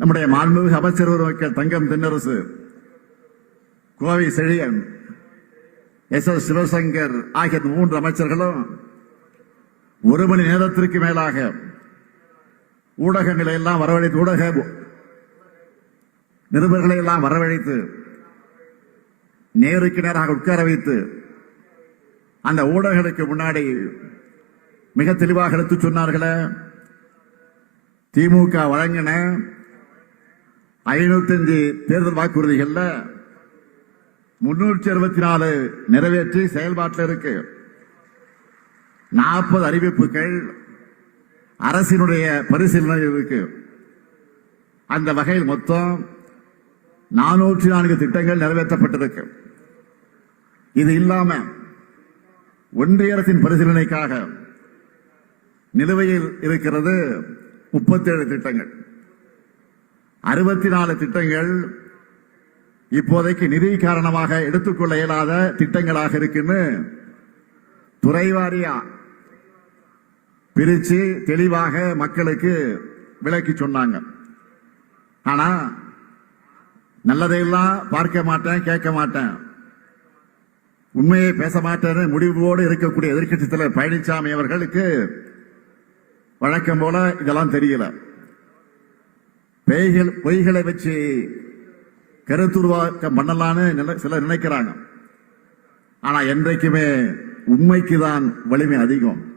நம்முடைய மாண்புமிகு அமைச்சர் ஒருவர் தங்கம் தென்னரசு கோவை செழியன் எஸ் எஸ் சிவசங்கர் ஆகிய மூன்று அமைச்சர்களும் ஒரு மணி நேரத்திற்கு மேலாக ஊடகங்களை எல்லாம் வரவழைத்து ஊடக நிருபர்களை எல்லாம் வரவழைத்து நேருக்கு நேராக உட்கார வைத்து அந்த ஊடகங்களுக்கு முன்னாடி மிக தெளிவாக எடுத்து சொன்னார்களே திமுக வழங்கின ஐநூத்தி தேர்தல் வாக்குறுதிகள்ல முன்னூற்றி அறுபத்தி நாலு நிறைவேற்றி செயல்பாட்டில் இருக்கு. நாற்பது அறிவிப்புகள் அரசினுடைய பரிசீலனை இருக்கு. அந்த வகையில் மொத்தம் நானூற்றி நான்கு திட்டங்கள் நிறைவேற்றப்பட்டிருக்கு. இது இல்லாம ஒன்றிய அரசின் பரிசீலனைக்காக நிலுவையில் இருக்கிறது முப்பத்தேழு திட்டங்கள். அறுபத்தி நாலு திட்டங்கள் இப்போதைக்கு நிதி காரணமாக எடுத்துக்கொள்ள இயலாத திட்டங்களாக இருக்குன்னு துறைவாரியா பிரிச்சு தெளிவாக மக்களுக்கு விளக்கி சொன்னாங்க. ஆனா நல்லதையெல்லாம் பார்க்க மாட்டேன் கேட்க மாட்டேன். உண்மையை பேச மாட்டேன்னு முடிவோடு இருக்கக்கூடிய எதிர்கட்சி தலைவர் பழனிசாமி அவர்களுக்கு வழக்கம் போல இதெல்லாம் தெரியல. பேய்கள் பொய்களை வச்சு கருத்துருவாக்கம் பண்ணலான்னு நினை- சிலர் நினைக்கிறாங்க. ஆனா என்றைக்குமே உண்மைக்கு தான் வலிமை அதிகம்.